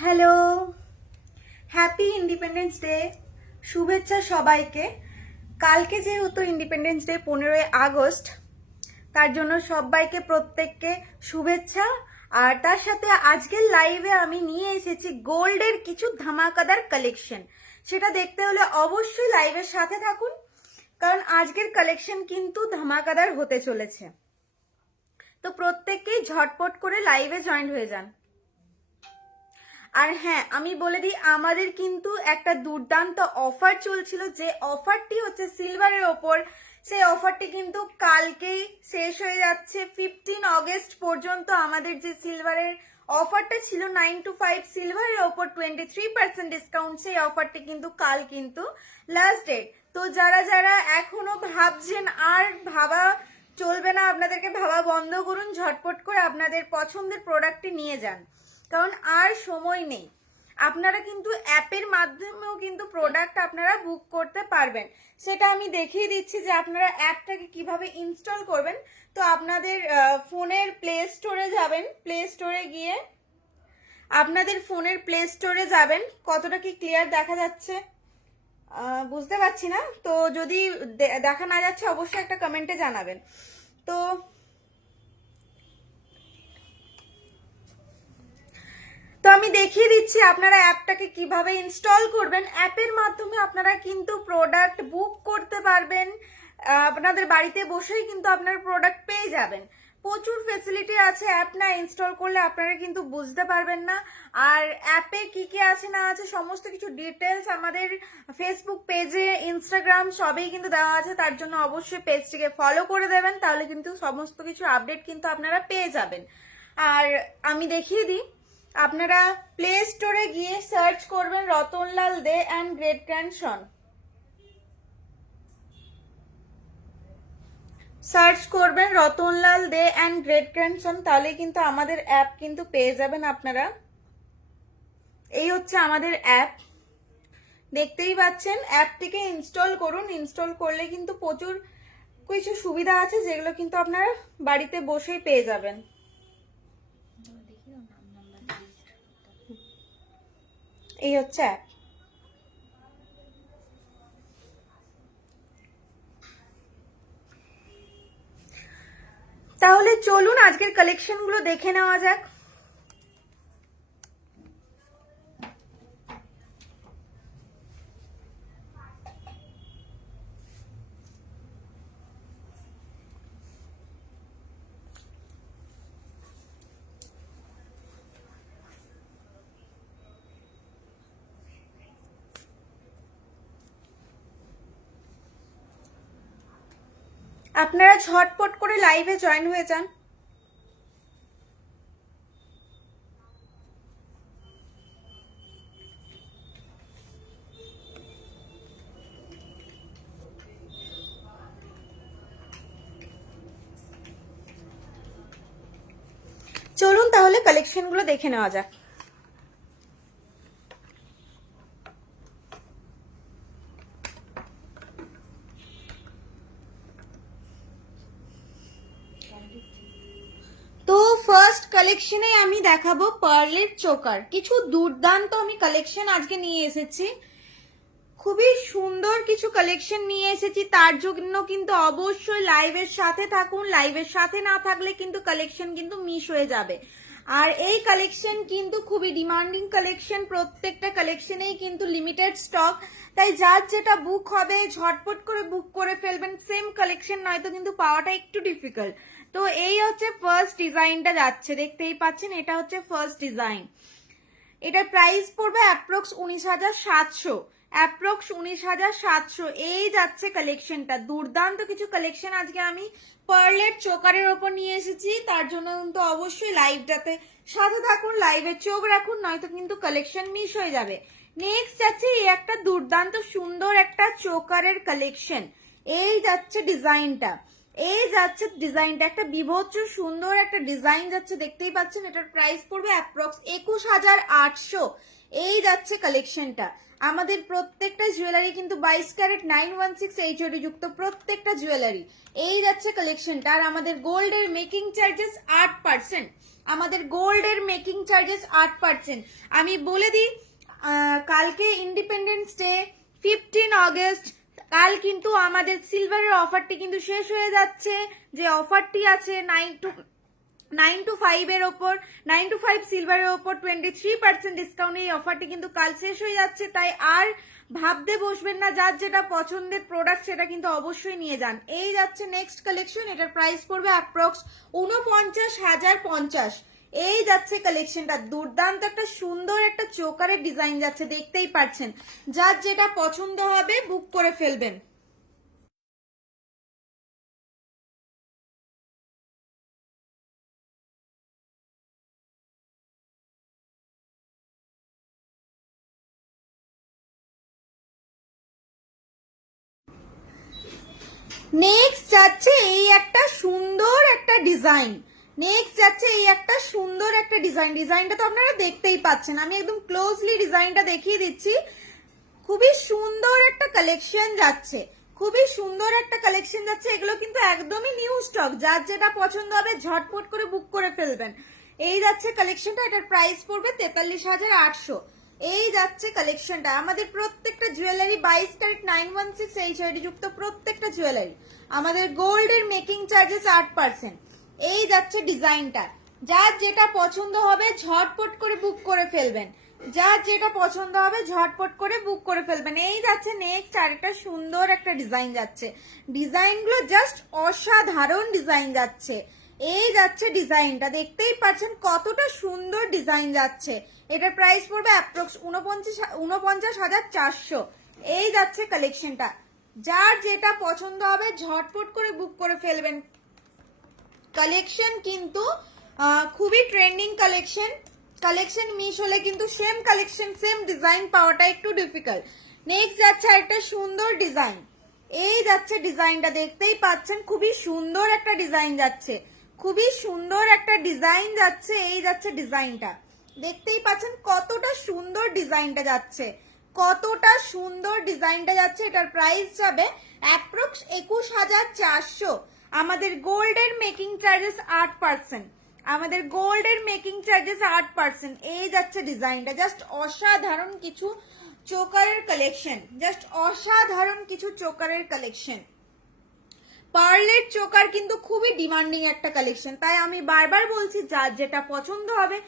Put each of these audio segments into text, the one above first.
Hello, happy independence day. শুভেচ্ছা সবাইকে। কালকে যেহেতু ইন্ডিপেন্ডেন্স ডে 15ই আগস্ট, তার জন্য সবাইকে প্রত্যেককে শুভেচ্ছা। আর তার সাথে আজকের লাইভে আমি নিয়ে এসেছি গোল্ডের কিছু ধামাকাদার কালেকশন। সেটা দেখতে হলে অবশ্যই লাইভের সাথে থাকুন, কারণ আজকের কালেকশন কিন্তু ধামাকাদার হতে চলেছে। তো প্রত্যেককেই ঝটপট করে লাইভে জয়েন হয়ে যান। আর হ্যাঁ, আমি বলে দিই, আমাদের কিন্তু একটা দুর্দান্ত অফার চলছিল, যে অফারটি হচ্ছে সিলভারের ওপর। সেই অফারটি কিন্তু কালকেই শেষ হয়ে যাচ্ছে। 15 অগস্ট পর্যন্ত আমাদের যে সিলভারের অফারটা ছিল 9 to 5 সিলভারের ওপর 23% ডিসকাউন্ট, সেই অফারটি কিন্তু কাল কিন্তু লাস্ট ডেট। তো যারা যারা এখনো ভাবছেন, আর ভাবা চলবে না, আপনাদেরকে ভাবা বন্ধ করুন, ঝটপট করে আপনাদের পছন্দের প্রোডাক্টটি নিয়ে যান, কারণ আর সময় নেই। আপনারা কিন্তু অ্যাপের মাধ্যমেও কিন্তু প্রোডাক্ট আপনারা বুক করতে পারবেন। সেটা আমি দেখিয়ে দিচ্ছি যে আপনারা অ্যাপটাকে কিভাবে ইনস্টল করবেন। তো আপনাদের ফোনের প্লে স্টোরে যাবেন, প্লে স্টোরে গিয়ে আপনাদের ফোনের প্লে স্টোরে যাবেন। কতটা কি ক্লিয়ার দেখা যাচ্ছে বুঝতে পারছি না, তো যদি দেখা না যাচ্ছে অবশ্যই একটা কমেন্টে জানাবেন। তো তো আমি দেখিয়ে দিচ্ছি আপনারা অ্যাপটাকে কিভাবে ইনস্টল করবেন। অ্যাপের মাধ্যমে আপনারা কিন্তু প্রোডাক্ট বুক করতে পারবেন। আপনাদের বাড়িতে বসেই কিন্তু আপনার প্রোডাক্ট পেয়ে যাবেন। প্রচুর ফেসিলিটি আছে, অ্যাপ না ইনস্টল করলে আপনারা কিন্তু বুঝতে পারবেন না। আর অ্যাপে কি কি আছে না আছে সমস্ত কিছু ডিটেলস আমাদের ফেসবুক পেজে, ইনস্টাগ্রাম সবেই কিন্তু দেওয়া আছে। তার জন্য অবশ্যই পেজটিকে ফলো করে দেবেন, তাহলে কিন্তু সমস্ত কিছু আপডেট কিন্তু আপনারা পেয়ে যাবেন। আর আমি দেখিয়ে দিই, আপনারা প্লে স্টোরে গিয়ে সার্চ করবেন রতনলাল দে অ্যান্ড গ্রেট গ্র্যান্ডসন। সার্চ করবেন রতনলাল দে অ্যান্ড গ্রেট গ্র্যান্ডসন, তাহলে কিন্তু আমাদের অ্যাপ কিন্তু পেয়ে যাবেন আপনারা। এই হচ্ছে আমাদের অ্যাপ, দেখতেই পাচ্ছেন। অ্যাপটিকে ইনস্টল করুন। ইনস্টল করলে কিন্তু প্রচুর কিছু সুবিধা আছে, যেগুলো কিন্তু আপনারা বাড়িতে বসেই পেয়ে যাবেন। এই হচ্ছে অ্যাপ। তাহলে চলুন আজকের কালেকশনগুলো দেখে নেওয়া যাক। আপনারা ঝটপট করে লাইভে জয়েন হয়ে যান। চলুন তাহলে কালেকশনগুলো দেখে নেওয়া যাক। তো ফার্স্ট কালেকশনে আমি দেখাবো পার্লের চোকার। কিছু দুর্দান্ত আমি কালেকশন আজকে নিয়ে এসেছি, খুবই সুন্দর কিছু কালেকশন নিয়ে এসেছি। তার জন্য কিন্তু অবশ্যই লাইভের সাথে থাকুন। লাইভের সাথে না থাকলে কিন্তু কালেকশন কিন্তু মিস হয়ে যাবে। আর এই কালেকশন কিন্তু খুবই ডিমান্ডিং কালেকশন, প্রত্যেকটা কালেকশনেই কিন্তু লিমিটেড স্টক। তাই যার যেটা বুক হবে ঝটপট করে বুক করে ফেলবেন। সেম কালেকশন নয়তো কিন্তু পাওয়াটা একটু ডিফিকাল্ট। তো এই হচ্ছে ফার্স্ট ডিজাইনটা যাচ্ছে, দেখতেই পাচ্ছেন। এটা হচ্ছে ফার্স্ট ডিজাইন। এটার প্রাইস পড়বে অ্যাপ্রক্স 19,700, অ্যাপ্রক্স 19,700। এই যাচ্ছে কালেকশনটা। দুর্দান্ত কিছু কালেকশন আজকে আমি পার্লের চোকারের ওপর নিয়ে এসেছি। তার জন্য কিন্তু অবশ্যই লাইভটাতে সাথে থাকুন, লাইভে চোখ রাখুন, নয়তো কিন্তু কালেকশন মিস হয়ে যাবে। নেক্সট যাচ্ছে এই একটা দুর্দান্ত সুন্দর একটা চোকারের কালেকশন। এই যাচ্ছে ডিজাইনটা, এই যাচ্ছে ডিজাইনটা, একটা বিভৎস সুন্দর একটা ডিজাইন যাচ্ছে, দেখতেই পাচ্ছেন। এটার প্রাইস পড়বে অ্যাপ্রক্স 21,800। এই যাচ্ছে কালেকশনটা। আমাদের প্রত্যেকটা জুয়েলারি কিন্তু 22 ক্যারেট 916 HOD যুক্ত প্রত্যেকটা জুয়েলারি। এই যাচ্ছে কালেকশনটা। আর আমাদের গোল্ডের মেকিং চার্জেস 8%। আমাদের গোল্ডের মেকিং চার্জেস 8%। আমি বলে দিই কালকে ইন্ডিপেন্ডেন্স ডে 15 অগস্ট, কাল কিন্তু আমাদের সিলভারের অফারটি কিন্তু শেষ হয়ে যাচ্ছে। যে অফারটি আছে 9 to 5 এর ওপর, 9 to 5 সিলভারের ওপর 23% ডিসকাউন্ট, এই অফারটি কিন্তু কাল শেষ হয়ে যাচ্ছে। তাই আর ভাবতে বসবেন না, যার যেটা পছন্দের প্রোডাক্ট সেটা কিন্তু অবশ্যই নিয়ে যান। এই যাচ্ছে নেক্সট কালেকশন, এটার প্রাইস পড়বে অ্যাপ্রক্স 49,050। এই যাচ্ছে কালেকশনটা, দুর্দান্ত একটা সুন্দর একটা চোকারের ডিজাইন যাচ্ছে, দেখতেই পাচ্ছেন। যার যেটা পছন্দ হবে বুক করে ফেলবেন। নেক্সট যাচ্ছে এই একটা সুন্দর একটা ডিজাইন, নেক্সট যাচ্ছে এই একটা সুন্দর একটা ডিজাইন। ডিজাইনটা তো আপনারা দেখতেই পাচ্ছেন, আমি একদম ক্লোজলি ডিজাইনটা দেখিয়ে দিচ্ছি। খুবই সুন্দর একটা কালেকশন যাচ্ছে, খুবই সুন্দর একটা কালেকশন যাচ্ছে। এগুলো কিন্তু একদমই নিউ স্টক, যার যেটা পছন্দ হবে ঝটপট করে বুক করে ফেলবেন। এই যাচ্ছে কালেকশনটা, এটার প্রাইস পড়বে 43,800। এই যাচ্ছে কালেকশনটা, আমাদের প্রত্যেকটা জুয়েলারি 22 ক্যারেট 916 এইচআইডি যুক্ত প্রত্যেকটা জুয়েলারি, আমাদের গোল্ডের মেকিং চার্জেস 8%। এই যাচ্ছে ডিজাইনটা, যার যেটা পছন্দ হবে ঝটপট করে বুক করে ফেলবেন, যার যেটা পছন্দ হবে ঝটপট করে বুক করে ফেলবেন। এই যাচ্ছে নেক্সট আরেকটা সুন্দর একটা ডিজাইন যাচ্ছে, ডিজাইনগুলো জাস্ট অসাধারণ ডিজাইন যাচ্ছে। এই যাচ্ছে ডিজাইনটা, দেখতেই পাচ্ছেন কতটা সুন্দর ডিজাইন যাচ্ছে। এটার প্রাইস পড়বে অ্যাপ্রক্স 49,400। এই যাচ্ছে কালেকশনটা, যার যেটা পছন্দ হবে ঝটপট করে বুক করে ফেলবেন। কালেকশন কিন্তু খুবই ট্রেন্ডিং কালেকশন, কালেকশন মিস হলে কিন্তু সেম কালেকশন সেম ডিজাইন পাওয়াটা একটু ডিফিকাল্ট। নেক্সট যাচ্ছে একটা সুন্দর ডিজাইন, এই যাচ্ছে ডিজাইনটা, দেখতেই পাচ্ছেন খুবই সুন্দর একটা ডিজাইন যাচ্ছে, খুবই সুন্দর একটা ডিজাইন যাচ্ছে। এই যাচ্ছে ডিজাইনটা, দেখতেই পাচ্ছেন কতটা সুন্দর ডিজাইনটা যাচ্ছে, কতটা সুন্দর ডিজাইনটা যাচ্ছে। এটার প্রাইস যাবে অ্যাপ্রক্স 21,400। আমাদের গোল্ডের মেকিং চার্জেস 8%, আমাদের গোল্ডের মেকিং চার্জেস 8%। এই যাচ্ছে ডিজাইনটা, জাস্ট অসাধারণ কিছু চোকারের কালেকশন, জাস্ট অসাধারণ কিছু চোকারের কালেকশন। পার্লের চোকার কিন্তু খুবই ডিমান্ডিং একটা কালেকশন, তাই আমি বারবার বলছি যার যেটা পছন্দ হবে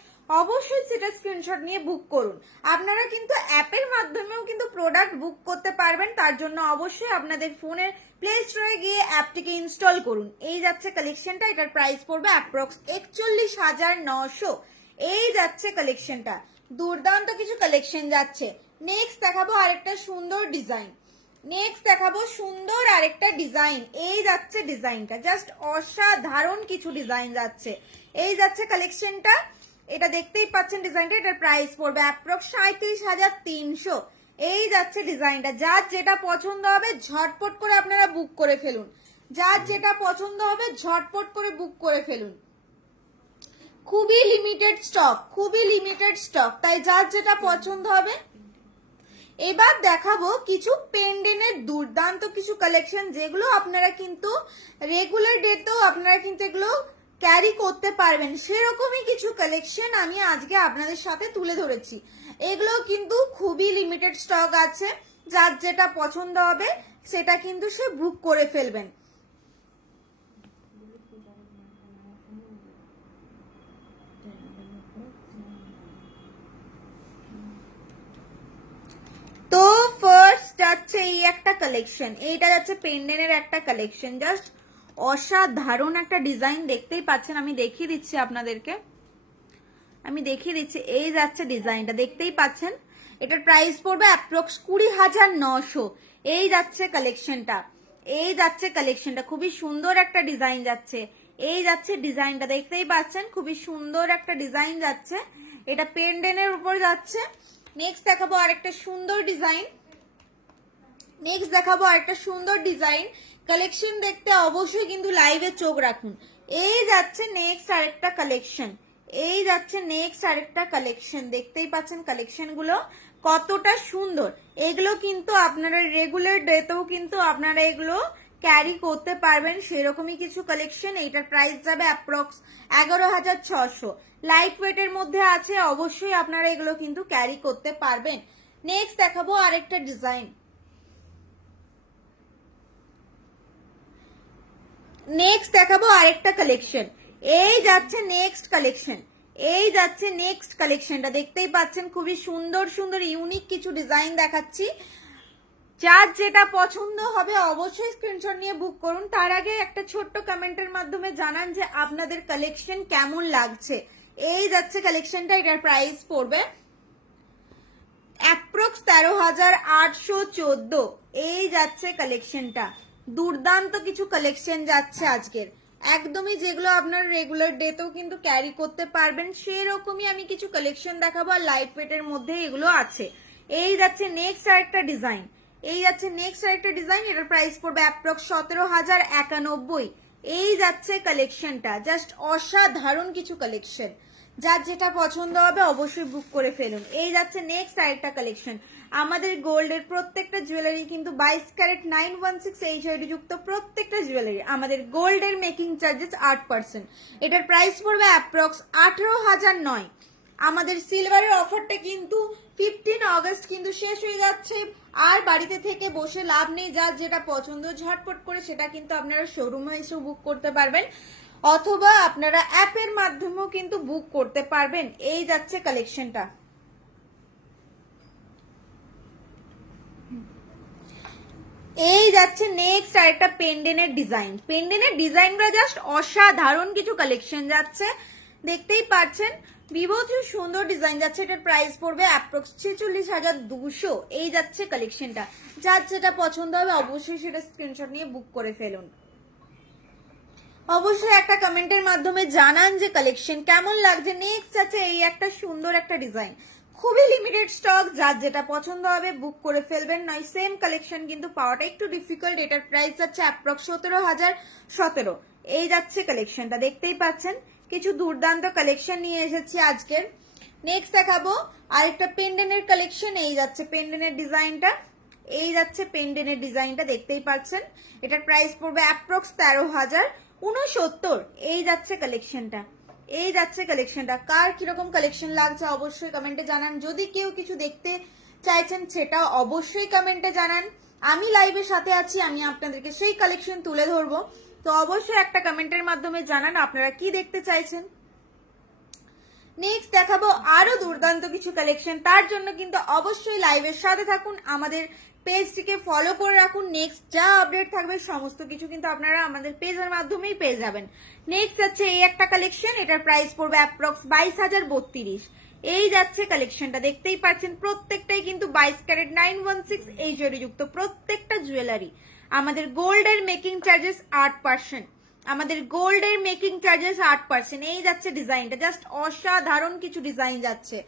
অবশ্যই সেটা স্ক্রিনশট নিয়ে বুক করুন। আপনারা কিন্তু অ্যাপের মাধ্যমেও কিন্তু প্রোডাক্ট বুক করতে পারবেন, তার জন্য অবশ্যই আপনাদের ফোনের প্লে স্টোরে গিয়ে অ্যাপটিকে ইনস্টল করুন। এই যাচ্ছে কালেকশনটা, এটার প্রাইস পড়বে অ্যাপ্রক্স 41,900। এই যাচ্ছে কালেকশনটা, দুর্দান্ত কিছু কালেকশন যাচ্ছে। নেক্সট দেখাবো আরেকটা সুন্দর ডিজাইন, নেক্সট দেখাবো সুন্দর আরেকটা ডিজাইন। এই যাচ্ছে ডিজাইনটা, জাস্ট অসাধারণ কিছু ডিজাইন যাচ্ছে। এই যাচ্ছে কালেকশনটা, এটা দেখতেই পাচ্ছেন ডিজাইনটা, এটার প্রাইস পড়বে অ্যাপ্রক্স 37,300। এই যাচ্ছে ডিজাইনটা, যার যেটা পছন্দ হবে ঝটপট করে আপনারা বুক করে ফেলুন, যার যেটা পছন্দ হবে ঝটপট করে বুক করে ফেলুন। খুবই লিমিটেড স্টক, খুবই লিমিটেড স্টক, তাই যার যেটা পছন্দ হবে। এবার দেখাবো কিছু পেন্ডেন্টের দুর্দান্ত কিছু কালেকশন, যেগুলো আপনারা কিন্তু রেগুলার ডেতেও আপনারা কিন্তু এগুলো ক্যারি করতে পারবেন, সেরকমই কিছু কালেকশন আমি আজকে আপনাদের সাথে তুলে ধরেছি। এগুলো কিন্তু খুবই লিমিটেড স্টক আছে, যার যেটা পছন্দ হবে সেটা কিন্তু সে বুক করে ফেলবেন। তো ফার্স্ট যাচ্ছে এই একটা কালেকশন, এইটা যাচ্ছে পেন্ডেন্টের একটা কালেকশন, জাস্ট অসাধারণ একটা ডিজাইন, দেখতেই পাচ্ছেন। আমি দেখিয়ে দিচ্ছি আপনাদেরকে, আমি দেখিয়ে দিচ্ছি। এই যাচ্ছে ডিজাইনটা, দেখতেই পাচ্ছেন। এটার প্রাইস পড়বে অ্যাপ্রক্স 20,900। এই যাচ্ছে কালেকশনটা, এই যাচ্ছে কালেকশনটা, খুবই সুন্দর একটা ডিজাইন যাচ্ছে। এই যাচ্ছে ডিজাইনটা, দেখতেই পাচ্ছেন খুবই সুন্দর একটা ডিজাইন যাচ্ছে, এটা পেন্ডেন্টের উপর যাচ্ছে। নেক্সট দেখাবো আরেকটা সুন্দর ডিজাইন, নেক্সট দেখাবো আরেকটা সুন্দর ডিজাইন। কালেকশন দেখতে অবশ্যই কিন্তু লাইভে চোখ রাখুন। এই যাচ্ছে নেক্সট আরেকটা কালেকশন, এই যাচ্ছে নেক্সট আরেকটা কালেকশন, দেখতেই পাচ্ছেন কালেকশনগুলো কতটা সুন্দর। এগুলো কিন্তু আপনারা রেগুলার ডেতেও কিন্তু আপনারা এগুলো ক্যারি করতে পারবেন সেরকমই কিছু কালেকশন। এইটার প্রাইস যাবে অ্যাপ্রক্স 11,600। লাইট ওয়েটের মধ্যে আছে, অবশ্যই আপনারা এগুলো কিন্তু ক্যারি করতে পারবেন। নেক্সট দেখাবো আরেকটা ডিজাইন। নেক্সট দেখাবো আরেকটা কালেকশন। এই যাচ্ছে নেক্সট কালেকশন, এই যাচ্ছে নেক্সট কালেকশনটা। দেখতেই পাচ্ছেন খুবই সুন্দর সুন্দর ইউনিক কিছু ডিজাইন দেখাচ্ছি। যার যেটা পছন্দ হবে অবশ্যই স্ক্রিনশট নিয়ে বুক করুন। তার আগে একটা ছোট্ট কমেন্টের মাধ্যমে জানান যে আপনাদের কালেকশন কেমন লাগছে। এই যাচ্ছে কালেকশনটা, এটার প্রাইস পড়বে অ্যাপ্রক্স 13,814। এই যাচ্ছে কালেকশনটা, দুর্দান্ত কিছু কালেকশন যাচ্ছে আজকের, একদমই যেগুলো আপনার রেগুলার ডেতেও কিন্তু ক্যারি করতে পারবেন সেরকমই আমি কিছু কালেকশন দেখাবো। আর লাইট ওয়েটের মধ্যে এগুলো আছে। এই যাচ্ছে নেক্সট আরেকটা ডিজাইন, এই যাচ্ছে নেক্সট আরেকটা ডিজাইন, এটার প্রাইস পড়বে অ্যাপ্রক্স 17,091। এই যাচ্ছে কালেকশনটা, জাস্ট অসাধারণ কিছু কালেকশন। যার যেটা পছন্দ হবে অবশ্যই বুক করে ফেলুন। এই যাচ্ছে নেক্সট আরেকটা কালেকশন। আমাদের গোল্ডের প্রত্যেকটা জুয়েলারি কিন্তু 22 ক্যারেট 916 এইচআইডি যুক্ত প্রত্যেকটা জুয়েলারি। আমাদের গোল্ডের মেকিং চার্জেস 8%। এটার প্রাইস পড়বে অ্যাপ্রক্স 18,009। আমাদের সিলভারের অফারটা কিন্তু 15 অগস্ট কিন্তু শেষ হয়ে যাচ্ছে। আর বাড়িতে থেকে বসে লাভ নেই, যার যেটা পছন্দ ঝটপট করে সেটা কিন্তু আপনারা শোরুমে এসে বুক করতে পারবেন, অথবা আপনারা অ্যাপের মাধ্যমেও কিন্তু বুক করতে পারবেন। এই যাচ্ছে কালেকশনটা। এই যাচ্ছে নেক্সট আরেকটা পেন্ডেন্টের ডিজাইন। পেন্ডেন্টের ডিজাইনগুলো জাস্ট অসাধারণ কিছু কালেকশন যাচ্ছে, দেখতেই পাচ্ছেন বিভৎস সুন্দর ডিজাইন যাচ্ছে। এটার প্রাইস পড়বে অ্যাপ্রক্স 46,200। এই যাচ্ছে কালেকশনটা, যার যেটা পছন্দ হবে অবশ্যই সেটা স্ক্রিনশট নিয়ে বুক করে ফেলুন। অবশ্যই একটা কমেন্টের মাধ্যমে জানান যে কালেকশন কেমন লাগছে। নেক্সট আছে এই একটা সুন্দর একটা ডিজাইন, খুবই লিমিটেড স্টক, যার যেটা পছন্দ হবে বুক করে ফেলবেন, নয় সেম কালেকশন কিন্তু পাওয়াটা একটু ডিফিকাল্ট। এটার প্রাইস যাচ্ছে অ্যাপ্রক্স 17,017। এই যাচ্ছে কালেকশনটা, দেখতেই পাচ্ছেন কিছু দুর্দান্ত কালেকশন নিয়ে এসেছি আজকের। নেক্সট দেখাবো আরেকটা পেন্ডেন্টের কালেকশন। এই যাচ্ছে পেন্ডেন্টের ডিজাইনটা, এই যাচ্ছে পেন্ডেন্টের ডিজাইনটা, দেখতেই পাচ্ছেন এটার প্রাইস পড়বে অ্যাপ্রক্স 13,069। এই যাচ্ছে কালেকশনটা, এই যাচ্ছে কালেকশনটা। কার কিরকম কালেকশন লাগছে অবশ্যই কমেন্টে জানান। যদি কেউ কিছু দেখতে চাইছেন সেটাও অবশ্যই কমেন্টে জানান। আমি লাইভের সাথে আছি, আমি আপনাদেরকে সেই কালেকশন তুলে ধরবো। তো অবশ্যই একটা কমেন্টের মাধ্যমে জানান আপনারা কি দেখতে চাইছেন। নেক্সট দেখাবো আরো দুর্দান্ত কিছু কালেকশন, তার জন্য কিন্তু অবশ্যই লাইভের সাথে থাকুন, আমাদের পেজটিকে ফলো করে রাখুন। নেক্সট যা আপডেট থাকবে সমস্ত কিছু কিন্তু আপনারা আমাদের পেজের মাধ্যমেই পেয়ে যাবেন। নেক্সট যাচ্ছে এই একটা কালেকশন, এটার প্রাইস পড়বে অ্যাপ্রক্স 22,032। এই যাচ্ছে কালেকশনটা, দেখতেই পাচ্ছেন প্রত্যেকটাই কিন্তু 22 ক্যারেট 916 এই জড়ি যুক্ত প্রত্যেকটা জুয়েলারি। আমাদের গোল্ডের মেকিং চার্জেস 8%। আমাদের গোল্ডের মেকিং চার্জেস 8%। এই যাচ্ছে ডিজাইনটা, জাস্ট অসাধারণ কিছু ডিজাইন যাচ্ছে,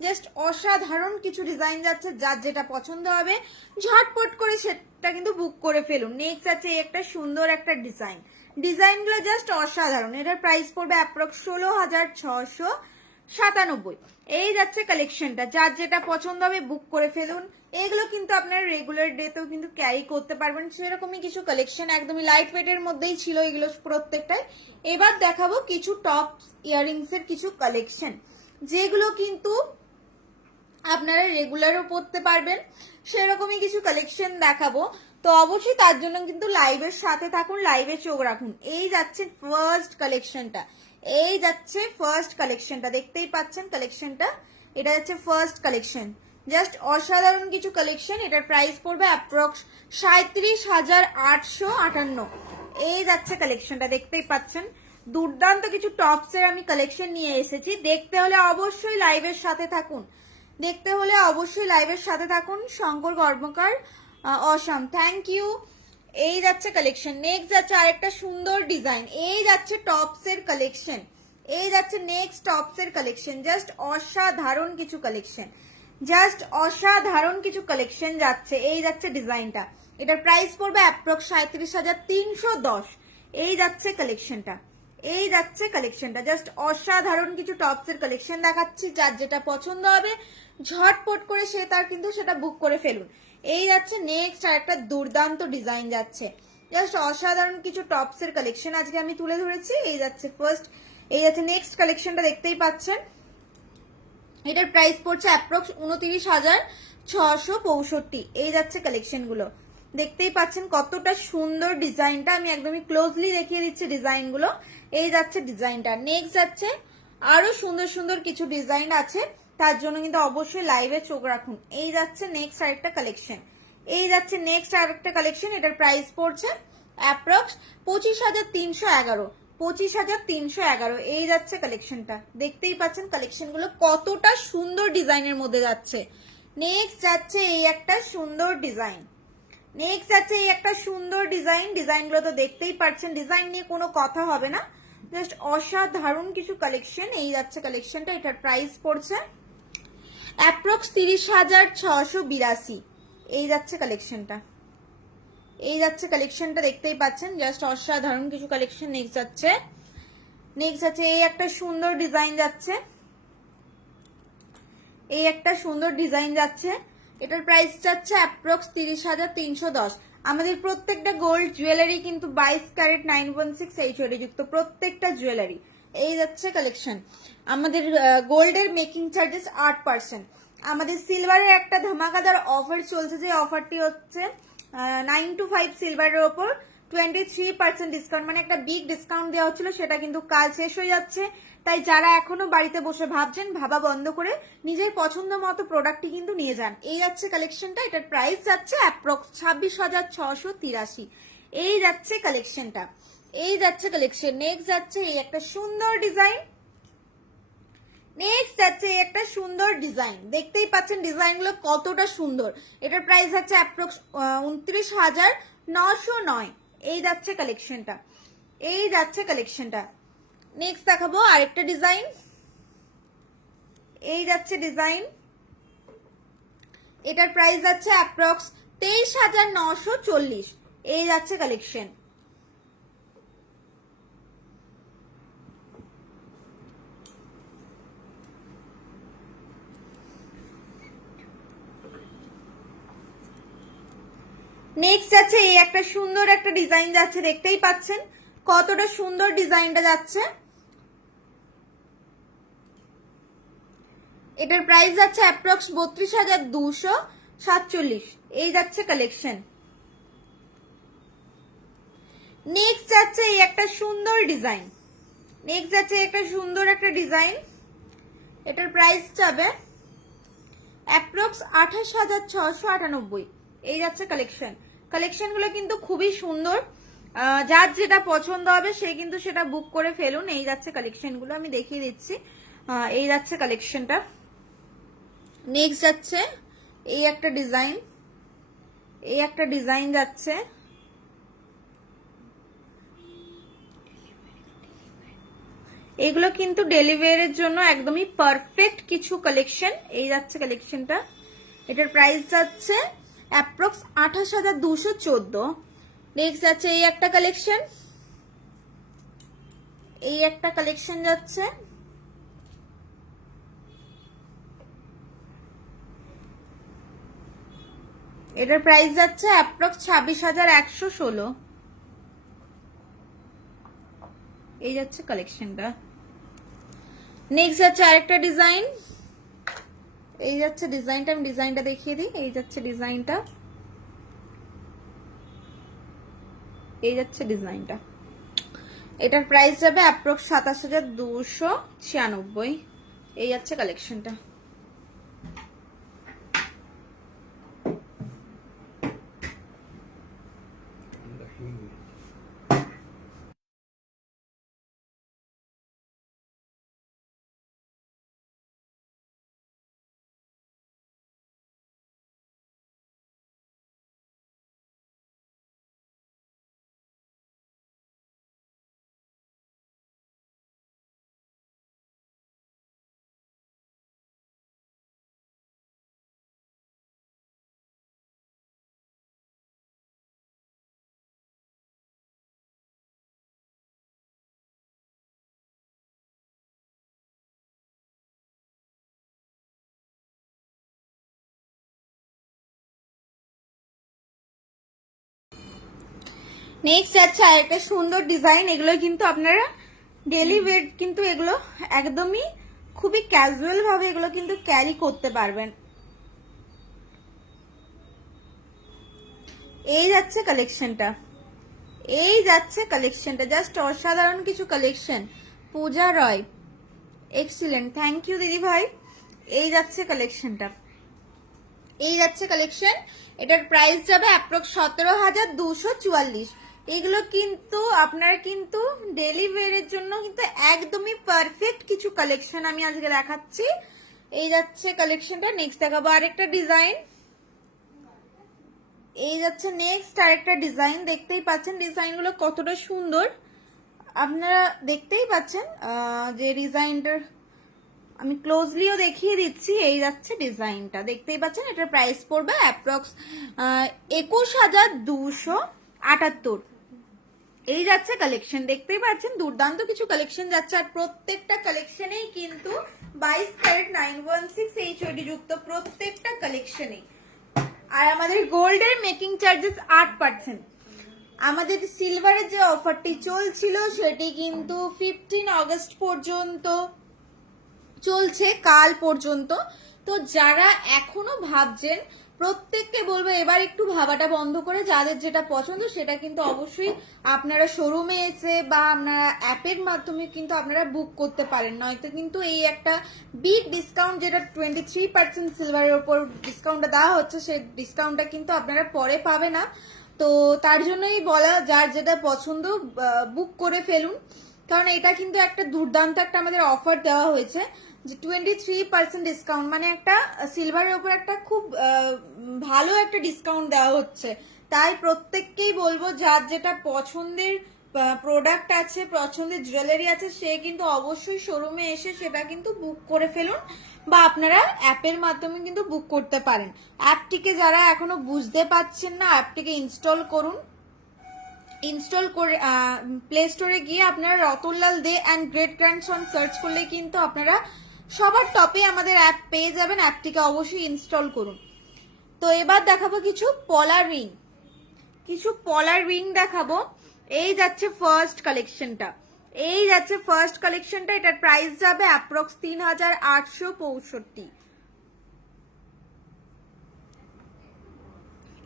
জাস্ট অসাধারণ কিছু ডিজাইন যাচ্ছে। যার যেটা পছন্দ হবে ঝটপট করে সেটা কিন্তু বুক করে ফেলুন। নেক্সট আছে একটা সুন্দর একটা ডিজাইন, ডিজাইনগুলো জাস্ট অসাধারণ। এটার প্রাইস পড়বে অ্যাপ্রক্স 16,697। এই যাচ্ছে কালেকশনটা, যার যেটা পছন্দ হবে বুক করে ফেলুন। এগুলো কিন্তু আপনারা রেগুলার ডেতেও কিন্তু ক্যারি করতে পারবেন সেরকমই কিছু কালেকশন, একদমই লাইট ওয়েটের মধ্যেই ছিল এগুলো প্রত্যেকটাই। এবার দেখাবো কিছু টপ ইয়াররিংস এর কিছু কালেকশন, যেগুলো কিন্তু আপনারা রেগুলারও পড়তে পারবেন সেরকমই কিছু কালেকশন দেখাবো। তো অবশ্যই তার জন্য কিন্তু লাইভের সাথে থাকুন, লাইভে চোখ রাখুন। এই যাচ্ছে ফার্স্ট কালেকশনটা, এই যাচ্ছে ফার্স্ট কালেকশনটা, দেখতেই পাচ্ছেন কালেকশনটা, এটা যাচ্ছে ফার্স্ট কালেকশন, জাস্ট অসাধারণ কিছু কালেকশন। এটার প্রাইস পড়বে অ্যাপ্রক্স 37,858। এই যাচ্ছে কালেকশনটা, দেখতেই পাচ্ছেন দুর্দান্ত কিছু টপসের আমি কালেকশন নিয়ে এসেছি। দেখতে হলে অবশ্যই লাইভের সাথে থাকুন, দেখতে হলে অবশ্যই লাইভের সাথে থাকুন। শঙ্কর কর্মকার অসম, থ্যাংক ইউ। এই যাচ্ছে কালেকশন। নেক্সট যাচ্ছে আরেকটা সুন্দর ডিজাইন, এই যাচ্ছে টপসের কালেকশন, এই যাচ্ছে নেক্সট টপসের কালেকশন, জাস্ট অসাধারণ কিছু কালেকশন, জাস্ট অসাধারণ কিছু কালেকশন যাচ্ছে। এই যাচ্ছে ডিজাইনটা, এটার প্রাইস পড়বে অ্যাপ্রক্স 37,310। এই যাচ্ছে কালেকশনটা, এই যাচ্ছে কালেকশনটা, জাস্ট অসাধারণ কিছু টপসের কালেকশন দেখাচ্ছি। যার যেটা পছন্দ হবে ঝটপট করে সে তার কিন্তু সেটা বুক করে ফেলুন। এই যাচ্ছে নেক্সট আরেকটা দুর্দান্ত ডিজাইন যাচ্ছে, জাস্ট অসাধারণ কিছু টপসের কালেকশন আজকে আমি তুলে ধরেছি। এই যাচ্ছে ফার্স্ট, এই যাচ্ছে নেক্সট কালেকশনটা, দেখতেই পাচ্ছেন। এটার প্রাইস পড়ছে অ্যাপ্রক্স 29,665। এই যাচ্ছে কালেকশনগুলো, দেখতেই পাচ্ছেন কতটা সুন্দর ডিজাইনটা। আমি একদমই ক্লোজলি দেখিয়ে দিচ্ছি ডিজাইনগুলো। এই যাচ্ছে ডিজাইনটা। নেক্সট যাচ্ছে আরো সুন্দর সুন্দর কিছু ডিজাইন আছে, তার জন্য কিন্তু অবশ্যই লাইভে চোখ রাখুন। এই যাচ্ছে নেক্সট আরেকটা কালেকশন, এই যাচ্ছে নেক্সট আরেকটা কালেকশন। এটার প্রাইস পড়ছে অ্যাপ্রক্স 25,311। 25,311। এই যাচ্ছে কালেকশনটা, দেখতেই পাচ্ছেন কালেকশনগুলো কতটা সুন্দর ডিজাইনের মধ্যে যাচ্ছে। নেক্সট যাচ্ছে এই একটা সুন্দর ডিজাইন, নেক্সট যাচ্ছে এই একটা সুন্দর ডিজাইন। ডিজাইনগুলো তো দেখতেই পাচ্ছেন, ডিজাইন নিয়ে কোনো কথা হবে না, জাস্ট অসাধারণ কিছু কালেকশন। এই যাচ্ছে কালেকশনটা, এটার প্রাইস পড়ছে অ্যাপ্রক্স 30,682। এই যাচ্ছে কালেকশনটা, এই যাচ্ছে কালেকশনটা, দেখতেই পাচ্ছেন জাস্ট অসাধারণ কিছু কালেকশন। নেক্সট যাচ্ছে, নেক্সট যাচ্ছে এই একটা সুন্দর ডিজাইন যাচ্ছে, এই একটা সুন্দর ডিজাইন যাচ্ছে। এটার প্রাইস যাচ্ছে অ্যাপ্রক্স 30,310। আমাদের প্রত্যেকটা গোল্ড জুয়েলারি কিন্তু 22 ক্যারেট 916 এইচওডি যুক্ত, প্রত্যেকটা জুয়েলারি। এই যাচ্ছে কালেকশন। আমাদের গোল্ডের মেকিং চার্জেস 8%। আমাদের সিলভারের একটা ধামাকাদার অফার চলছে, যে অফারটি হচ্ছে 9 to 5 সিলভারের ওপর 23% ডিসকাউন্ট, মানে একটা বিগ ডিসকাউন্ট দেওয়া হচ্ছিল, সেটা কিন্তু কাল শেষ হয়ে যাচ্ছে। তাই যারা এখনো বাড়িতে বসে ভাবছেন, ভাবা বন্ধ করে নিজের পছন্দ মতো প্রোডাক্টটি কিন্তু নিয়ে যান। এই যাচ্ছে কালেকশনটা, এটার প্রাইস যাচ্ছে অ্যাপ্রক্স 26,683। এই যাচ্ছে কালেকশনটা, এই যাচ্ছে কালেকশন। নেক্সট যাচ্ছে এই একটা সুন্দর ডিজাইন, নেক্সট যাচ্ছে একটা সুন্দর ডিজাইন, দেখতেই পাচ্ছেন ডিজাইনগুলো কতটা সুন্দর। এটার প্রাইস যাচ্ছে অ্যাপ্রক্স 29,909। এই যাচ্ছে কালেকশনটা, এই যাচ্ছে কালেকশনটা। নেক্সট দেখাবো আরেকটা ডিজাইন, এই যাচ্ছে ডিজাইন। এটার প্রাইস যাচ্ছে অ্যাপ্রক্স 23,940। এই যাচ্ছে কালেকশন। নেক্সট যাচ্ছে এই একটা সুন্দর একটা ডিজাইন যাচ্ছে, দেখতেই পাচ্ছেন কতটা সুন্দর ডিজাইনটা যাচ্ছে। এটার প্রাইস যাচ্ছে অ্যাপ্রক্স 32,247। এই যাচ্ছে কালেকশন। নেক্সট যাচ্ছে এই একটা সুন্দর ডিজাইন, নেক্সট যাচ্ছে একটা সুন্দর একটা ডিজাইন। এটার প্রাইস যাবে অ্যাপ্রক্স 28,698। এই যাচ্ছে কালেকশন। কালেকশনগুলো কিন্তু খুবই সুন্দর, যার যেটা পছন্দ হবে সে কিন্তু সেটা বুক করে ফেলুন। এই যাচ্ছে কালেকশনগুলো, আমি দেখিয়ে দিচ্ছি। এই যাচ্ছে কালেকশনটা। নেক্সট যাচ্ছে এই একটা ডিজাইন, এই একটা ডিজাইন যাচ্ছে। এগুলো কিন্তু ডেলিভারির জন্য একদমই পারফেক্ট কিছু কালেকশন। এই যাচ্ছে কালেকশনটা, এটার প্রাইস যাচ্ছে অ্যাপ্রক্স 28,214। নেক্সট যাচ্ছে এই একটা কালেকশন, এই একটা কালেকশন যাচ্ছে। এটার প্রাইস যাচ্ছে অ্যাপ্রক্স 26,116। এই যাচ্ছে কালেকশনটা। নেক্সট যাচ্ছে আরেকটা ডিজাইন, এই যাচ্ছে ডিজাইনটা, আমি ডিজাইনটা দেখিয়ে দিই। এই যাচ্ছে ডিজাইনটা, এই যাচ্ছে ডিজাইনটা। এটার প্রাইস যাবে অ্যাপ্রক্স 27,296। এই যাচ্ছে কালেকশনটা। নেক্সট যাচ্ছে আর একটা সুন্দর ডিজাইন। এগুলো কিন্তু আপনারা ডেলি ওয়ের কিন্তু এগুলো একদমই খুবই ক্যাজুয়াল ভাবে এগুলো কিন্তু ক্যারি করতে পারবেন। এই যাচ্ছে কালেকশনটা, এই যাচ্ছে কালেকশনটা, জাস্ট অসাধারণ কিছু collection. Puja Roy, excellent, thank you দিদি ভাই। এই যাচ্ছে কালেকশনটা, এই যাচ্ছে কালেকশন। এটার প্রাইস যাবে অ্যাপ্রক্স 17,244। এগুলো কিন্তু আপনারা কিন্তু ডেলি ওয়্যারের জন্য কিন্তু একদমই পারফেক্ট কিছু কালেকশন আমি আজকে দেখাচ্ছি। এই যাচ্ছে কালেকশনটা। নেক্সট দেখাবো আরেকটা ডিজাইন। এই যাচ্ছে নেক্সট আরেকটা ডিজাইন। দেখতেই পাচ্ছেন ডিজাইনগুলো কতটা সুন্দর, আপনারা দেখতেই পাচ্ছেন যে ডিজাইনটার আমি ক্লোজলিও দেখিয়ে দিচ্ছি। এই যাচ্ছে ডিজাইনটা, দেখতেই পাচ্ছেন। এটার প্রাইস পড়বে অ্যাপ্রক্স 21,278। এই যাচ্ছে কালেকশন, দেখতেই পাচ্ছেন দুর্দান্ত কিছু কালেকশন যাচ্ছে। আর প্রত্যেকটা কালেকশনেই কিন্তু 22 ক্যারেট 916 HOD যুক্ত প্রত্যেকটা কালেকশনেই। আর আমাদের গোল্ডের মেকিং চার্জেস 8%। আমাদের সিলভারের যে অফারটি চলছিল সেটি কিন্তু 15 আগস্ট পর্যন্ত চলছে, কাল পর্যন্ত। তো যারা এখনো ভাবছেন প্রত্যেককে বলবো এবার একটু ভাবাটা বন্ধ করে যাদের যেটা পছন্দ সেটা কিন্তু অবশ্যই আপনারা শোরুমে এসে বা আপনারা অ্যাপের মাধ্যমে কিন্তু আপনারা বুক করতে পারেন। নয়তো কিন্তু এই একটা বিগ ডিসকাউন্ট যেটা 23% সিলভারের ওপর ডিসকাউন্টটা দেওয়া হচ্ছে, সেই ডিসকাউন্টটা কিন্তু আপনারা পরে পাবে না। তো তার জন্যই বলা যার যেটা পছন্দ বুক করে ফেলুন, কারণ এটা কিন্তু একটা দুর্দান্ত একটা আমাদের অফার দেওয়া হয়েছে যে 23% ডিসকাউন্ট, মানে একটা সিলভারের উপর একটা খুব ভালো একটা ডিসকাউন্ট দেওয়া হচ্ছে। তাই প্রত্যেককেই বলবো যার যেটা পছন্দের প্রোডাক্ট আছে, পছন্দের জুয়েলারি আছে, সে কিন্তু অবশ্যই শোরুমে এসে সেটা কিন্তু বুক করে ফেলুন বা আপনারা অ্যাপের মাধ্যমে কিন্তু বুক করতে পারেন। অ্যাপটিকে যারা এখনো বুঝতে পারছেন না, অ্যাপটিকে ইনস্টল করুন। ইনস্টল করে প্লে স্টোরে গিয়ে আপনারা রতনলাল দে অ্যান্ড গ্রেট গ্র্যান্ডসন সার্চ করলে কিন্তু আপনারা সবার টপে আমাদের অ্যাপ পেয়ে যাবেন। অ্যাপটিকে অবশ্যই ইনস্টল করুন। তো এবার দেখাবো কিছু পলার রিং, কিছু পলার রিং দেখাবো। এই যাচ্ছে ফার্স্ট কালেকশনটা, এই যাচ্ছে ফার্স্ট কালেকশনটা। এটার প্রাইস যাবে অ্যাপ্রক্স 3,865।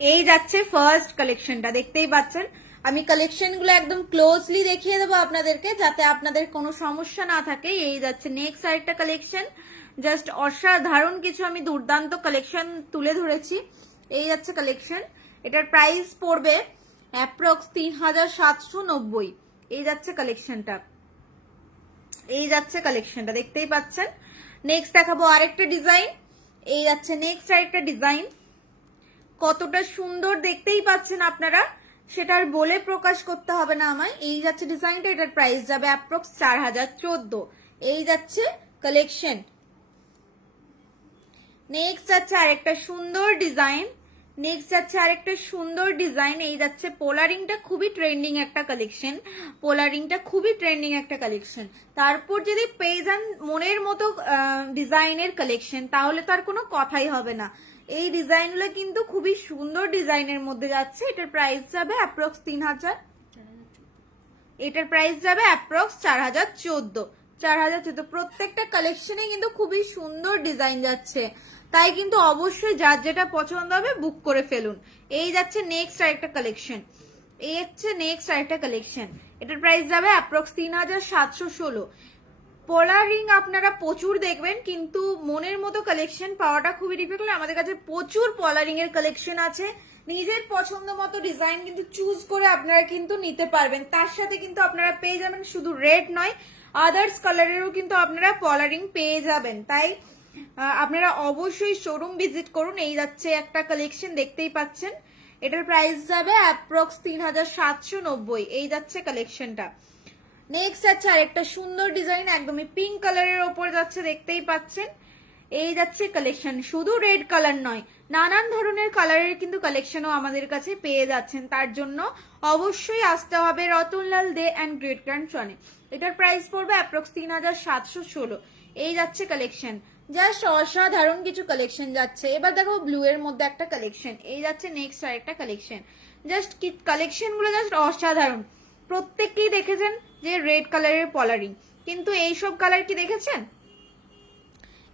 এই যাচ্ছে ফার্স্ট কালেকশনটা, দেখতেই পাচ্ছেন। আমি কালেকশনগুলো একদম ক্লোজলি দেখিয়ে দেবো আপনাদেরকে যাতে আপনাদের কোনো সমস্যা না থাকে। এই যাচ্ছে নেক্সট আরেকটা কালেকশন, জাস্ট অসাধারণ কিছু আমি দুর্দান্ত কালেকশন তুলে ধরেছি। এই যাচ্ছে কালেকশন, এটার প্রাইস পড়বে অ্যাপ্রক্স 3,790। এই যাচ্ছে কালেকশনটা, এই যাচ্ছে কালেকশনটা, দেখতেই পাচ্ছেন। নেক্সট দেখাবো আরেকটা ডিজাইন। এই যাচ্ছে নেক্সট আরেকটা ডিজাইন, কতটা সুন্দর দেখতেই পাচ্ছেন আপনারা, সেটার বলে প্রকাশ করতে হবে না আমায়। এই যাচ্ছে ডিজাইনটা, এটার প্রাইস যাবে অ্যাপ্রক্স 4,014। এই যাচ্ছে কালেকশন। নেক্সট যাচ্ছে আরেকটা সুন্দর ডিজাইন, নেক্সট যাচ্ছে আরেকটা সুন্দর ডিজাইন। এই যাচ্ছে পোলারিংটা, খুবই ট্রেন্ডিং একটা কালেকশন, পোলারিংটা খুবই ট্রেন্ডিং একটা কালেকশন। তারপর যদি পেয়ে যান মনের মতো ডিজাইনের কালেকশন তাহলে তো আর কোনো কথাই হবে না। এই ডিজাইনগুলো কিন্তু খুবই সুন্দর ডিজাইনের মধ্যে যাচ্ছে। এটার প্রাইস যাবে অ্যাপ্রক্স 3,000, এটার প্রাইস যাবে অ্যাপ্রক্স 4,014। 4,014 প্রত্যেকটা কালেকশনে কিন্তু খুবই সুন্দর ডিজাইন যাচ্ছে, তাই কিন্তু অবশ্যই যার যেটা পছন্দ হবে বুক করে ফেলুন। এই যাচ্ছে নেক্সট আরেকটা কালেকশন, এই হচ্ছে নেক্সট আরেকটা কালেকশন। এটার প্রাইস যাবে অ্যাপ্রক্স 3,716। পোলার রিং আপনারা প্রচুর দেখবেন, কিন্তু মনের মতো কালেকশন পাওয়াটা খুবই ডিফিকাল্ট। আমাদের কাছে প্রচুর পোলারিং এর কালেকশন আছে, নিজের পছন্দ মতো ডিজাইন কিন্তু চুজ করে আপনারা কিন্তু নিতে পারবেন। তার সাথে কিন্তু আপনারা পেয়ে যাবেন শুধু রেড নয়, আদার্স কালারেরও কিন্তু আপনারা পোলারিং পেয়ে যাবেন। তাই আপনারা অবশ্যই শোরুম ভিজিট করুন। এই যাচ্ছে একটা কালেকশন, দেখতেই পাচ্ছেন। এটার প্রাইস যাবে অ্যাপ্রক্স 3,790। এই যাচ্ছে কালেকশনটা। নেক্সট যাচ্ছে আরেকটা সুন্দর ডিজাইন, একদমই পিঙ্ক কালারের ওপর যাচ্ছে, দেখতেই পাচ্ছেন। এই যাচ্ছে কালেকশন, শুধু রেড কালার নয়, নানান ধরনের কালারের কিন্তু কালেকশনও আমাদের কাছে পেয়ে যাচ্ছেন। তার জন্য অবশ্যই আসতে হবে রতনলাল দে অ্যান্ড গ্রেট গ্র্যান্ডসনে। এটার প্রাইস পড়বে অ্যাপ্রক্স 3,716। এই যাচ্ছে কালেকশন। জাস্ট অসাধারণ কিছু কালেকশন যাচ্ছে। এবার দেখো ব্লু এর মধ্যে একটা কালেকশন, এই যাচ্ছে নেক্সট আর একটা কালেকশন। জাস্ট কি কালেকশন গুলো জাস্ট অসাধারণ। প্রত্যেককেই দেখেছেন যে রেড কালারের পলারিং, কিন্তু এইসব কালার কি দেখেছেন?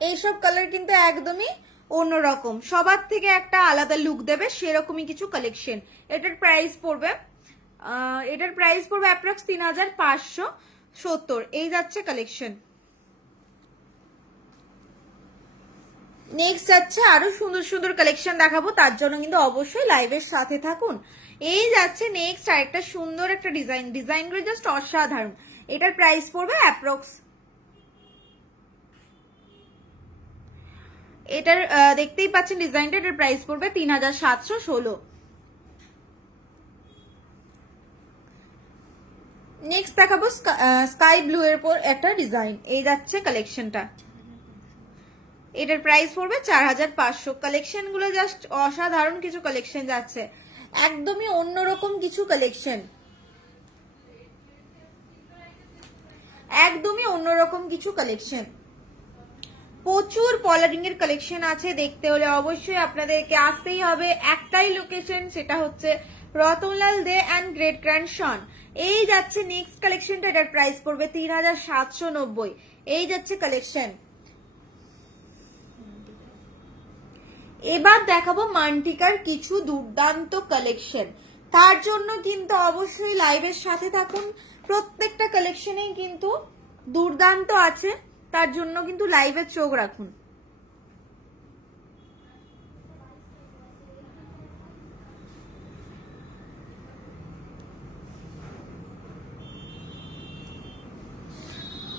এইসব কালার কিন্তু একদমই অন্যরকম, সবার থেকে একটা আলাদা লুক দেবে সেরকমই কিছু কালেকশন। এটার প্রাইস পড়বে অ্যাপ্রক্স 3570। এই যাচ্ছে কালেকশন। নেক্সট যাচ্ছে আরো সুন্দর সুন্দর কালেকশন দেখাবো, তার জন্য কিন্তু অবশ্যই লাইভের সাথে থাকুন। এই যাচ্ছে নেক্সট আরেকটা সুন্দর একটা ডিজাইনগুলো জাস্ট অসাধারণ। এটার প্রাইস পড়বে অ্যাপ্রক্স, এটার দেখতেই পাচ্ছেন ডিজাইনটা, এটার প্রাইস পড়বে 3716। নেক্সট দেখাবো স্কাই ব্লু এর উপর একটা ডিজাইন, এই যাচ্ছে কালেকশনটা। এটার প্রাইস পড়বে 4500। কালেকশন গুলো জাস্ট অসাধারণ কিছু কালেকশন যাচ্ছে, একদমই অন্যরকম কিছু কালেকশন, একদমই অন্যরকম কিছু কালেকশন। প্রচুর পলারিং এর কালেকশন আছে, দেখতে হলে অবশ্যই আপনাদেরকে আসতেই হবে একটাই লোকেশন, সেটা হচ্ছে রতনলাল দে অ্যান্ড গ্রেট গ্র্যান্ড সন। এই যাচ্ছে নেক্সট কালেকশনটা, এটার প্রাইস পড়বে 3790। এই যাচ্ছে কালেকশন। এবার দেখাবো মান্টিকার কিছু দুর্দান্ত কালেকশন, তার জন্য কিন্তু অবশ্যই লাইভের সাথে থাকুন। প্রত্যেকটা কালেকশনেই কিন্তু দুর্দান্ত আছে, তার জন্য কিন্তু লাইভে চোখ রাখুন।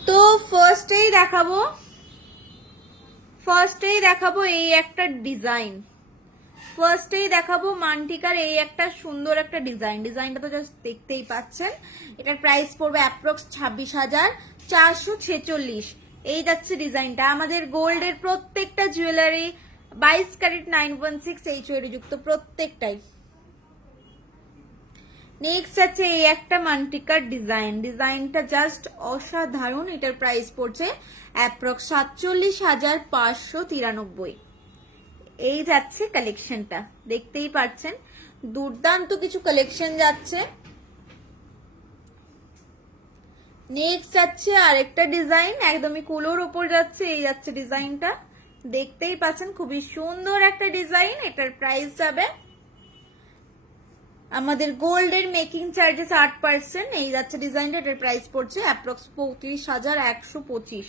তো ফার্স্টেই দেখাবো এই একটা ডিজাইন, মান্টিকার এই একটা সুন্দর একটা ডিজাইনটা তো জাস্ট দেখতেই পাচ্ছেন। এটার প্রাইস পড়বে অ্যাপ্রক্স 26,446। এই যাচ্ছে ডিজাইনটা। আমাদের গোল্ডের প্রত্যেকটা জুয়েলারি 22 ক্যারেট 916 HOD যুক্ত প্রত্যেকটাই। নেক্সট আছে এই একটা মান্টিকার ডিজাইনটা জাস্ট অসাধারণ। এটার প্রাইস পড়ছে অ্যাপ্রক্স 47,593। এই যাচ্ছে কালেকশনটা, দেখতেই পাচ্ছেন দুর্দান্ত কিছু কালেকশন যাচ্ছে। নেক্সট যাচ্ছে আরেকটা ডিজাইন, একদমই কুলোর উপর যাচ্ছে। এই যাচ্ছে ডিজাইনটা, দেখতেই পাচ্ছেন খুবই সুন্দর একটা ডিজাইন। এটার প্রাইস যাবে আমাদের গোল্ডের মেকিং চার্জেস 8%। এই যাচ্ছে ডিজাইনটা, এটার প্রাইস পড়ছে অ্যাপ্রক্স 35,125।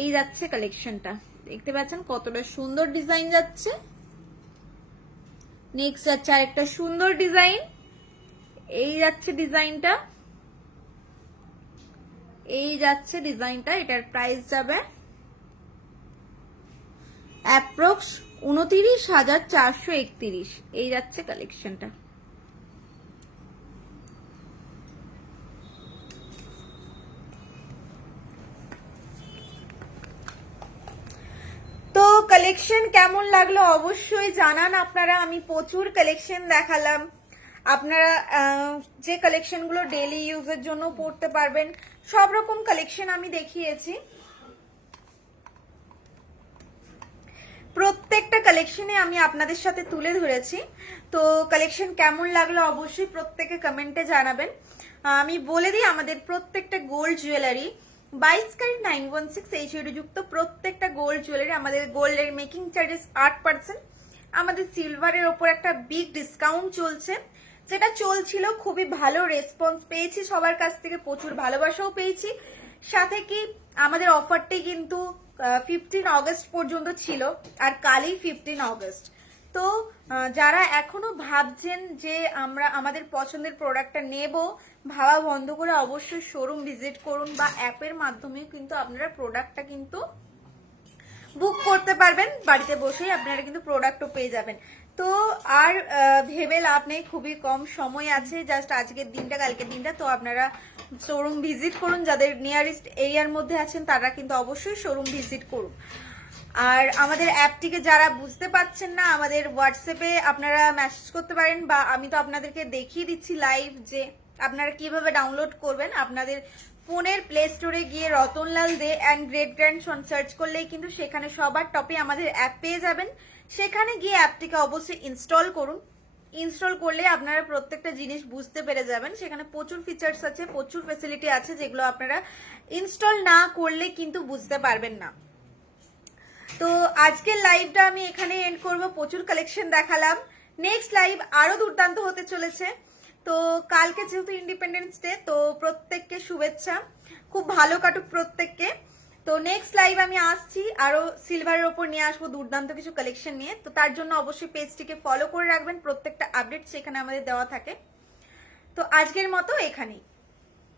এই যাচ্ছে কালেকশনটা, দেখতে পাচ্ছেন কতটা সুন্দর ডিজাইন যাচ্ছে। নেক্সট যাচ্ছে আরেকটা সুন্দর ডিজাইন, এই যাচ্ছে ডিজাইনটা, এটার প্রাইস যাবে অ্যাপ্রক্স 29,431। এই যাচ্ছে কালেকশনটা। তো কালেকশন কেমন লাগলো অবশ্যই জানান আপনারা। আমি প্রচুর কালেকশন দেখালাম, আপনারা যে কালেকশনগুলো ডেইলি ইউজের জন্য পড়তে পারবেন সব রকম কালেকশন আমি দেখিয়েছি। প্রত্যেকটা কালেকশনে আমি আপনাদের সাথে তুলে ধরেছি। তো কালেকশন কেমন লাগলো অবশ্যই প্রত্যেকে কমেন্টে জানাবেন। আমি বলে দিই আমাদের প্রত্যেকটা গোল্ড জুয়েলারি 22 ক্যারেট 916 HOD যুক্ত প্রত্যেকটা গোল্ড জুয়েলারি। আমাদের গোল্ডের মেকিং চার্জেস 8%। আমাদের সিলভারের ওপর একটা বিগ ডিসকাউন্ট চলছে, যেটা চলছিল, খুবই ভালো রেসপন্স পেয়েছি সবার কাছ থেকে, প্রচুর ভালোবাসাও পেয়েছি। সাথে কি আমাদের অফারটি কিন্তু 15 অগস্ট পর্যন্ত ছিল, আর কালই 15 অগস্ট। তো যারা এখনো ভাবছেন যে আমরা আমাদের পছন্দের প্রোডাক্টটা নেব, ভাবা বন্ধ করে অবশ্যই শোরুম ভিজিট করুন, বা অ্যাপের মাধ্যমে কিন্তু আপনারা প্রোডাক্টটা কিন্তু বুক করতে পারবেন। বাড়িতে বসেই আপনারা কিন্তু প্রোডাক্টও পেয়ে যাবেন। তো আর ভেবে লাভ নেই, খুবই কম সময় আছে, জাস্ট আজকের দিনটা কালকের দিনটা। তো আপনারা শোরুম ভিজিট করুন, যাদের নিয়ারেস্ট এরিয়ার মধ্যে আছেন তারা কিন্তু অবশ্যই শোরুম ভিজিট করুন। আর আমাদের অ্যাপটিকে যারা বুঝতে পারছেন না, আমাদের হোয়াটসঅ্যাপে আপনারা মেসেজ করতে পারেন, বা আমি তো আপনাদেরকে দেখিয়ে দিচ্ছি লাইভ যে আপনারা কিভাবে ডাউনলোড করবেন। আপনাদের ফোনের প্লে স্টোরে গিয়ে রতনলাল দে অ্যান্ড গ্রেট গ্র্যান্ডসন সার্চ করলেই কিন্তু সেখানে সবার টপে আমাদের অ্যাপ পেয়ে যাবেন। সেখানে গিয়ে অ্যাপটিকে অবশ্যই ইনস্টল করুন। ইনস্টল করলে আপনারা প্রত্যেকটা জিনিস বুঝতে পেরে যাবেন। সেখানে প্রচুর ফিচার্স আছে, প্রচুর ফ্যাসিলিটি আছে, যেগুলো আপনারা ইনস্টল না করলে কিন্তু বুঝতে পারবেন না। তো আজকের লাইভটা আমি এখানে এন্ড করব। প্রচুর কালেকশন দেখালাম, নেক্সট লাইভ আরো দুর্দান্ত হতে চলেছে। তো কালকে যেহেতু ইন্ডিপেন্ডেন্স ডে, তো প্রত্যেককে শুভেচ্ছা, খুব ভালো কাটুক প্রত্যেককে। তো নেক্সট লাইভ আমি আসছি, আরো সিলভারের ওপর নিয়ে আসবো দুর্দান্ত কিছু কালেকশন নিয়ে। তো তার জন্য অবশ্যই পেজটিকে ফলো করে রাখবেন, প্রত্যেকটা আপডেট সেখানে আমাদের দেওয়া থাকে। তো আজকের মতো এখানেই।